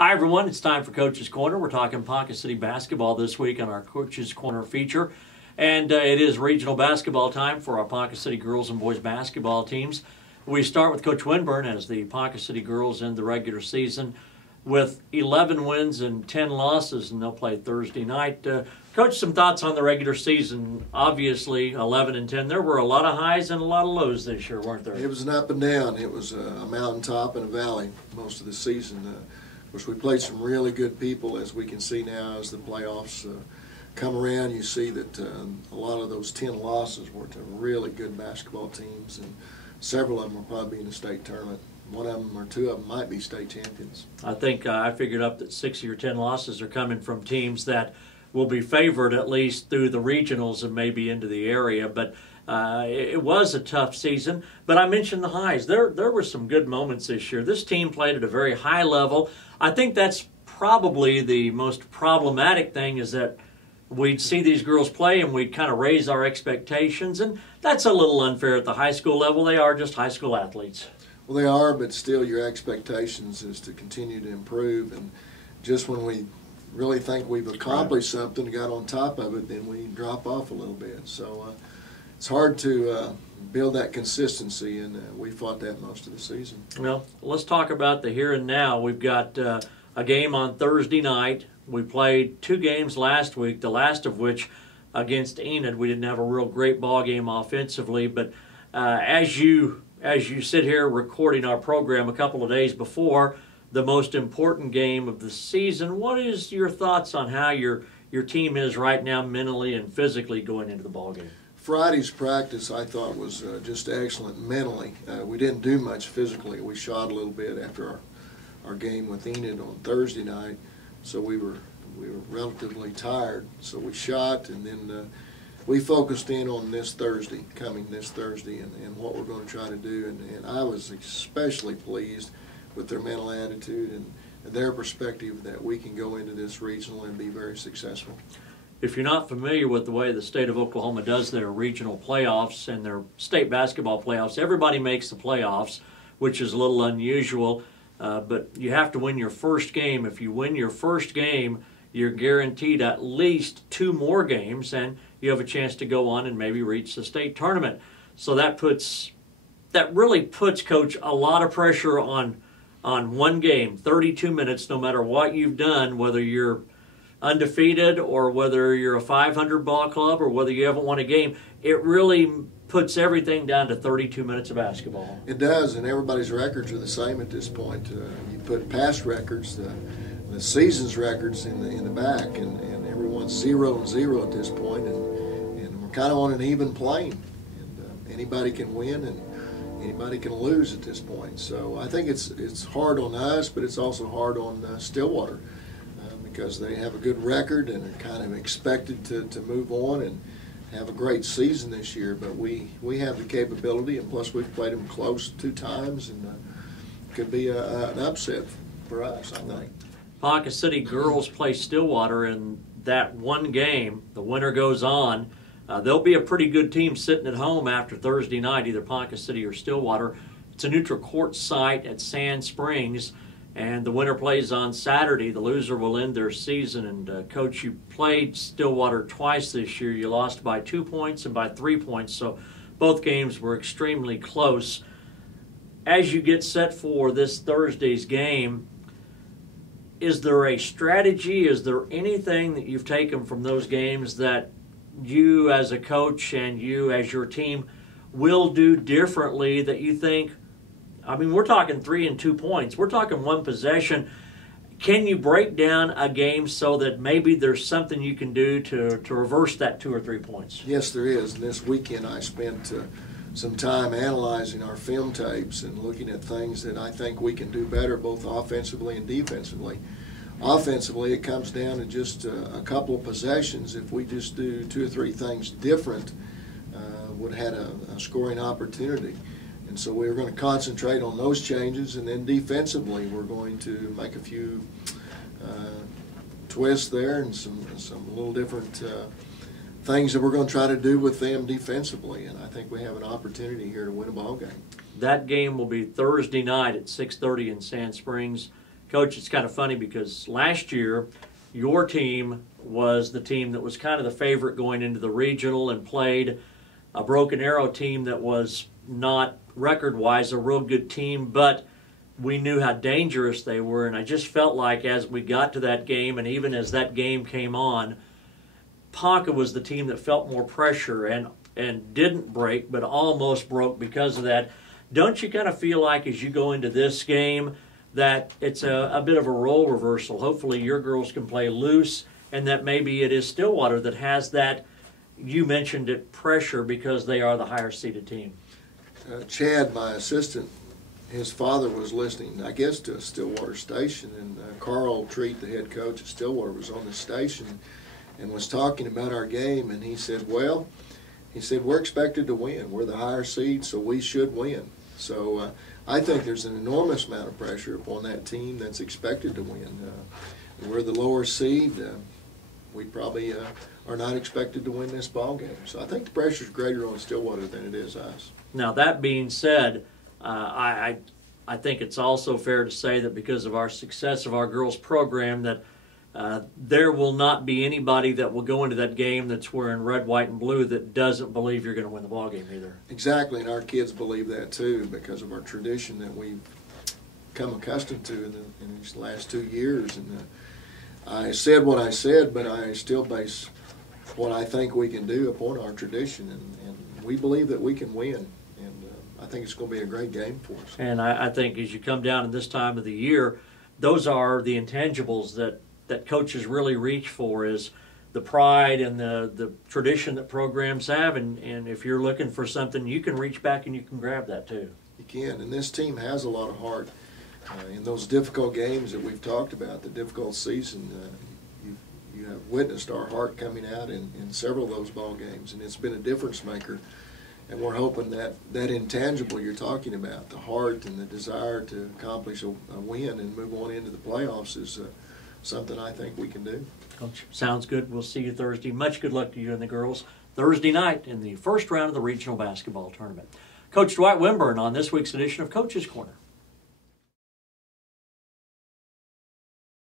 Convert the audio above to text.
Hi everyone, it's time for Coach's Corner. We're talking Ponca City basketball this week on our Coach's Corner feature. And it is regional basketball time for our Ponca City girls and boys basketball teams. We start with Coach Winburn as the Ponca City girls end the regular season with 11 wins and 10 losses, and they'll play Thursday night. Coach, some thoughts on the regular season. Obviously, 11 and 10. There were a lot of highs and a lot of lows this year, weren't there? It was an up and down. It was a mountaintop and a valley most of the season. Of course, we played some really good people, as we can see now as the playoffs come around. You see that a lot of those 10 losses were to really good basketball teams, and several of them will probably be in the state tournament. One of them or two of them might be state champions. I think I figured up that 6 of your 10 losses are coming from teams that will be favored at least through the regionals and maybe into the area. But it was a tough season. But I mentioned the highs. There were some good moments this year. This team played at a very high level. I think that's probably the most problematic thing, is that we'd see these girls play and we'd kind of raise our expectations. And that's a little unfair at the high school level. They are just high school athletes. Well, they are, but still your expectations is to continue to improve. And just when we really think we've accomplished something and got on top of it, then we drop off a little bit. So it's hard to build that consistency, and we fought that most of the season. Well, let's talk about the here and now. We've got a game on Thursday night. We played 2 games last week, the last of which against Enid. We didn't have a real great ball game offensively, but as you sit here recording our program a couple of days before the most important game of the season, what is your thoughts on how your team is right now mentally and physically going into the ball game? Friday's practice, I thought, was just excellent mentally. We didn't do much physically. We shot a little bit after our game with Enid on Thursday night, so we were relatively tired. So we shot, and then we focused in on this Thursday, and what we're going to try to do. And I was especially pleased with their mental attitude and their perspective that we can go into this regional and be very successful. If you're not familiar with the way the state of Oklahoma does their regional playoffs and their state basketball playoffs, everybody makes the playoffs, which is a little unusual, but you have to win your first game. If you win your first game, you're guaranteed at least 2 more games, and you have a chance to go on and maybe reach the state tournament. So that really puts, Coach, a lot of pressure on one game, 32 minutes, no matter what you've done, whether you're undefeated or whether you're a 500 ball club or whether you haven't won a game. It really puts everything down to 32 minutes of basketball. It does, and everybody's records are the same at this point. You put past records, the season's records in the back, and everyone's 0-0 at this point, and we're kind of on an even plane. And anybody can win and anybody can lose at this point. So I think it's hard on us, but it's also hard on Stillwater, because they have a good record and are kind of expected to move on and have a great season this year. But we have the capability, and plus we've played them close 2 times, and could be an upset for us, I think. Ponca City girls play Stillwater in that one game. The winner goes on. They'll be a pretty good team sitting at home after Thursday night, either Ponca City or Stillwater. It's a neutral court site at Sand Springs, and the winner plays on Saturday. The loser will end their season. And Coach, you played Stillwater twice this year. You lost by 2 points and by 3 points, so both games were extremely close. As you get set for this Thursday's game, is there a strategy? Is there anything that you've taken from those games that you as a coach and you as your team will do differently that you think, I mean, we're talking 3 and 2 points. We're talking 1 possession. Can you break down a game so that maybe there's something you can do to reverse that 2 or 3 points? Yes, there is. And this weekend I spent some time analyzing our film tapes and looking at things that I think we can do better, both offensively and defensively. Offensively, it comes down to just a couple of possessions. If we just do 2 or 3 things different, would have had a scoring opportunity. And so we're going to concentrate on those changes, and then defensively we're going to make a few twists there and some little different things that we're going to try to do with them defensively. And I think we have an opportunity here to win a ball game. That game will be Thursday night at 6:30 in Sand Springs. Coach, it's kind of funny because last year your team was the team that was kind of the favorite going into the regional and played a Broken Arrow team that was not record-wise a real good team, but we knew how dangerous they were, and I just felt like as we got to that game and even as that game came on, Ponca was the team that felt more pressure and didn't break, but almost broke because of that. Don't you kind of feel like as you go into this game that it's a bit of a role reversal? Hopefully your girls can play loose, and that maybe it is Stillwater that has that, you mentioned it, pressure because they are the higher seeded team. Chad, my assistant, his father was listening, I guess, to a Stillwater station, and Carl Treat, the head coach at Stillwater, was on the station and was talking about our game, and he said, well, we're expected to win. We're the higher seed, so we should win. So I think there's an enormous amount of pressure upon that team that's expected to win. We're the lower seed. We probably are not expected to win this ball game. So I think the pressure is greater on Stillwater than it is us. Now, that being said, I think it's also fair to say that because of our success of our girls program that there will not be anybody that will go into that game that's wearing red, white, and blue that doesn't believe you're going to win the ball game either. Exactly, and our kids believe that too because of our tradition that we've become accustomed to in these last 2 years. And I said what I said, but I still base what I think we can do upon our tradition, and we believe that we can win. I think it's going to be a great game for us. And I think as you come down at this time of the year, those are the intangibles that coaches really reach for, is the pride and the tradition that programs have. And if you're looking for something, you can reach back and you can grab that too. You can, and this team has a lot of heart. In those difficult games that we've talked about, the difficult season, you have witnessed our heart coming out in several of those ball games, and it's been a difference maker. And we're hoping that intangible you're talking about, the heart and the desire to accomplish a win and move on into the playoffs, is something I think we can do. Coach, sounds good. We'll see you Thursday. Much good luck to you and the girls Thursday night in the first round of the regional basketball tournament. Coach Dwight Winburn on this week's edition of Coach's Corner.